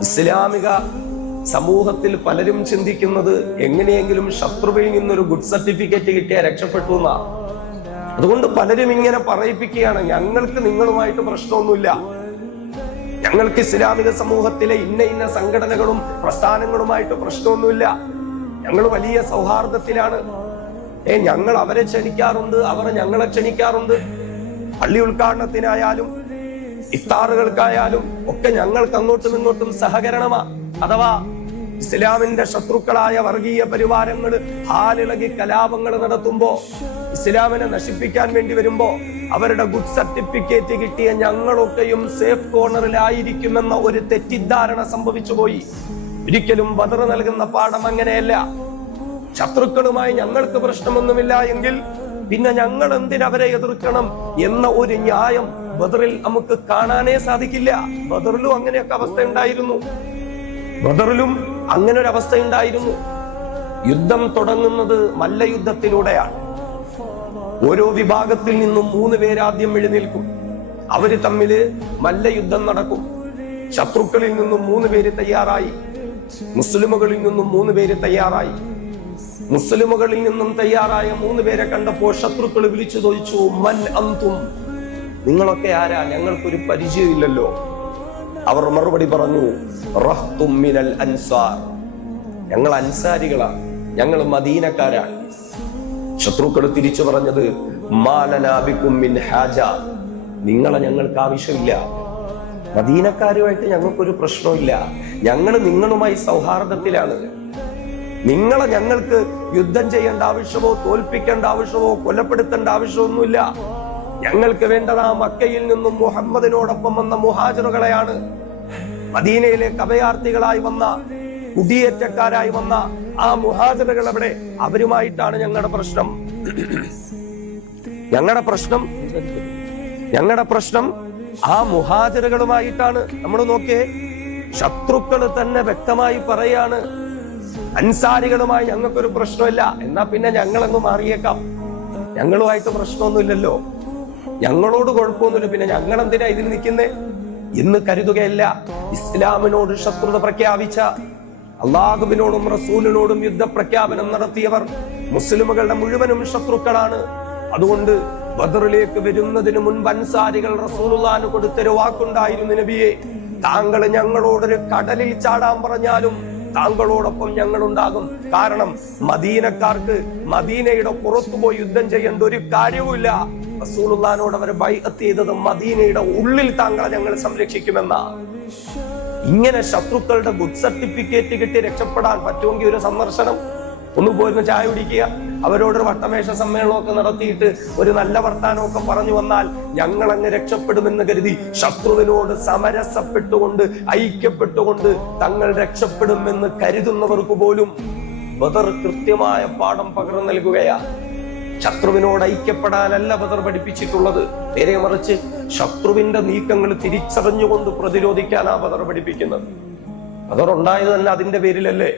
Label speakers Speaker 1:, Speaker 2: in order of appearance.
Speaker 1: ഇസ്ലാമിക സമൂഹത്തിൽ പലരും ചിന്തിക്കുന്നത് എങ്ങനെയെങ്കിലും ശത്രുവിൽ നിന്നൊരു ഗുഡ് സർട്ടിഫിക്കറ്റ് കിട്ടിയാൽ രക്ഷപ്പെട്ടു എന്നാണ് അതുകൊണ്ട് പലരും ഇങ്ങനെ പറയിപ്പിക്കുകയാണ്. ഞങ്ങൾക്ക് നിങ്ങളുമായിട്ട് പ്രശ്നമൊന്നുമില്ല. ഞങ്ങൾക്ക് ഇസ്ലാമിക സമൂഹത്തിലെ ഇന്ന ഇന്ന സംഘടനകളും പ്രസ്ഥാനങ്ങളുമായിട്ട് പ്രശ്നമൊന്നുമില്ല. ഞങ്ങൾ വലിയ സൗഹാർദ്ദത്തിലാണ്. ഏ ഞങ്ങൾ അവരെ ക്ഷണിക്കാറുണ്ട് അവർ ഞങ്ങളെ ക്ഷണിക്കാറുണ്ട്. പള്ളി ഉദ്ഘാടനത്തിനായാലും ഇഫ്താറുകൾക്കായാലും ഒക്കെ ഞങ്ങൾക്ക് അങ്ങോട്ടും ഇങ്ങോട്ടും സഹകരണമാ. അഥവാ ഇസ്ലാമിന്റെ ശത്രുക്കളായ വർഗീയ പരിവാരങ്ങൾ ഹാലിളകി കലാപങ്ങൾ നടത്തുമ്പോ ഇസ്ലാമിനെ നശിപ്പിക്കാൻ വേണ്ടി വരുമ്പോ അവരുടെ ഗുഡ് സർട്ടിഫിക്കറ്റ് കിട്ടിയ ഞങ്ങളൊക്കെയും സേഫ് കോർണറിലായിരിക്കുമെന്ന ഒരു തെറ്റിദ്ധാരണ സംഭവിച്ചു പോയി. ഒരിക്കലും ബദർ നൽകുന്ന പാഠം അങ്ങനെയല്ല. ശത്രുക്കളുമായി ഞങ്ങൾക്ക് പ്രശ്നമൊന്നുമില്ല എങ്കിൽ പിന്നെ ഞങ്ങൾ എന്തിനവരെ എതിർക്കണം എന്ന ഒരു ന്യായം ബദറിൽ നമുക്ക് കാണാനേ സാധിക്കില്ല. ബദറിലും അങ്ങനെയൊക്കെ അവസ്ഥ ഉണ്ടായിരുന്നു. ബദറിലും അങ്ങനെ ഒരു അവസ്ഥ ഉണ്ടായിരുന്നു. യുദ്ധം തുടങ്ങുന്നത് മല്ലയുദ്ധത്തിലൂടെയാണ്. ഓരോ വിഭാഗത്തിൽ നിന്നും മൂന്ന് പേരാദ്യം എഴുന്നേൽക്കും. അവർ തമ്മിൽ മല്ലയുദ്ധം നടക്കും. ശത്രുക്കളിൽ നിന്നും മൂന്ന് പേര് തയ്യാറായി. മുസ്ലിമുകളിൽ നിന്നും മൂന്ന് പേര് തയ്യാറായി. മുസ്ലിമുകളിൽ നിന്നും തയ്യാറായ മൂന്ന് പേരെ കണ്ടപ്പോൾ ശത്രുക്കൾ വിളിച്ചു ചോദിച്ചു മൻ അന്തും? നിങ്ങളൊക്കെ ആരാ? ഞങ്ങൾക്കൊരു പരിചയമില്ലല്ലോ. അവർ മറുപടി പറഞ്ഞു റഹ്തും മിനൽ അൻസാർ. ഞങ്ങൾ അൻസാരികളാണ് ഞങ്ങൾ മദീനക്കാരാണ് ശത്രുക്കൾ തിരിച്ചു പറഞ്ഞത് മാലനാബിക്കുമ്മിൻ ഹാജ. നിങ്ങളെ ഞങ്ങൾക്ക് ആവശ്യമില്ല. മദീനക്കാരുമായിട്ട് ഞങ്ങൾക്കൊരു പ്രശ്നമില്ല ഞങ്ങൾ നിങ്ങളുമായി സൗഹാർദ്ദത്തിലാണ്. നിങ്ങളെ ഞങ്ങൾക്ക് യുദ്ധം ചെയ്യേണ്ട ആവശ്യമോ തോൽപ്പിക്കേണ്ട ആവശ്യമോ കൊലപ്പെടുത്തേണ്ട ആവശ്യമൊന്നുമില്ല. ഞങ്ങൾക്ക് വേണ്ടത് ആ മക്കയിൽ നിന്നും മുഹമ്മദിനോടൊപ്പം വന്ന മുഹാജറുകളെയാണ്. മദീനയിലെ കവയാർത്ഥികളായി വന്ന കുടിയേറ്റക്കാരായി വന്ന ആ മുഹാജറുകൾ അവിടെ അവരുമായിട്ടാണ് ഞങ്ങളുടെ പ്രശ്നം. ഞങ്ങളുടെ പ്രശ്നം ഞങ്ങളുടെ പ്രശ്നം ആ മുഹാജറുകളുമായിട്ടാണ്. നമ്മൾ നോക്കിയേ ശത്രുക്കൾ തന്നെ വ്യക്തമായി പറയാണ് അൻസാരികളുമായി ഞങ്ങൾക്കൊരു പ്രശ്നമില്ല. എന്നാ പിന്നെ ഞങ്ങളങ്ങ് മാറിയേക്കാം. ഞങ്ങളുമായിട്ട് പ്രശ്നമൊന്നുമില്ലല്ലോ. ഞങ്ങളോട് കുഴപ്പമൊന്നുമില്ല. പിന്നെ ഞങ്ങൾ എന്തിനാ ഇതിൽ നിൽക്കുന്നേ? എന്ന് കരുതുകയല്ല. ഇസ്ലാമിനോട് ശത്രുത പ്രഖ്യാപിച്ച അള്ളാഹുവിനോടും റസൂലിനോടും യുദ്ധ പ്രഖ്യാപനം നടത്തിയവർ മുസ്ലിമുകളുടെ മുഴുവനും ശത്രുക്കളാണ്. അതുകൊണ്ട് ബദറിലേക്ക് വരുന്നതിന് മുൻപ് അൻസാരികൾ റസൂലുള്ളാന് കൊടുത്തൊരു വാക്കുണ്ടായിരുന്നു നബിയെ. താങ്കൾ ഞങ്ങളോടൊരു കടലിൽ ചാടാൻ പറഞ്ഞാലും താങ്കളോടൊപ്പം ഞങ്ങൾ ഉണ്ടാകും കാരണം മദീനക്കാർക്ക് മദീനയുടെ പുറത്തു പോയി യുദ്ധം ചെയ്യേണ്ട ഒരു കാര്യവുമില്ല. റസൂലുള്ളാനോട് അവർ ബൈഅത്ത് ചെയ്തത് മദീനയുടെ ഉള്ളിൽ താങ്കളെ ഞങ്ങൾ സംരക്ഷിക്കുമെന്ന. ഇങ്ങനെ ശത്രുക്കളുടെ ഗുഡ് സർട്ടിഫിക്കറ്റ് കിട്ടി രക്ഷപ്പെടാൻ പറ്റുമെങ്കിൽ ഒരു സന്ദർശനം ഒന്ന് പോയിരുന്ന് ചായ കുടിക്കുക. അവരോടൊരു വട്ടമേശ സമ്മേളനമൊക്കെ നടത്തിയിട്ട് ഒരു നല്ല വർത്താനമൊക്കെ പറഞ്ഞു വന്നാൽ ഞങ്ങൾ അങ്ങ് രക്ഷപ്പെടുമെന്ന് കരുതി ശത്രുവിനോട് സമരസപ്പെട്ടുകൊണ്ട് ഐക്യപ്പെട്ടുകൊണ്ട് തങ്ങൾ രക്ഷപ്പെടുമെന്ന് കരുതുന്നവർക്ക് പോലും ബദർ കൃത്യമായ പാഠം പകർന്നു നൽകുകയാ. ശത്രുവിനോട് ഐക്യപ്പെടാനല്ല ബദർ പഠിപ്പിച്ചിട്ടുള്ളത്. നേരെ മറിച്ച് ശത്രുവിന്റെ നീക്കങ്ങൾ തിരിച്ചറിഞ്ഞുകൊണ്ട് പ്രതിരോധിക്കാനാ ബദർ പഠിപ്പിക്കുന്നത്. ബദർ ഉണ്ടായത് തന്നെ അതിന്റെ പേരിലല്ലേ?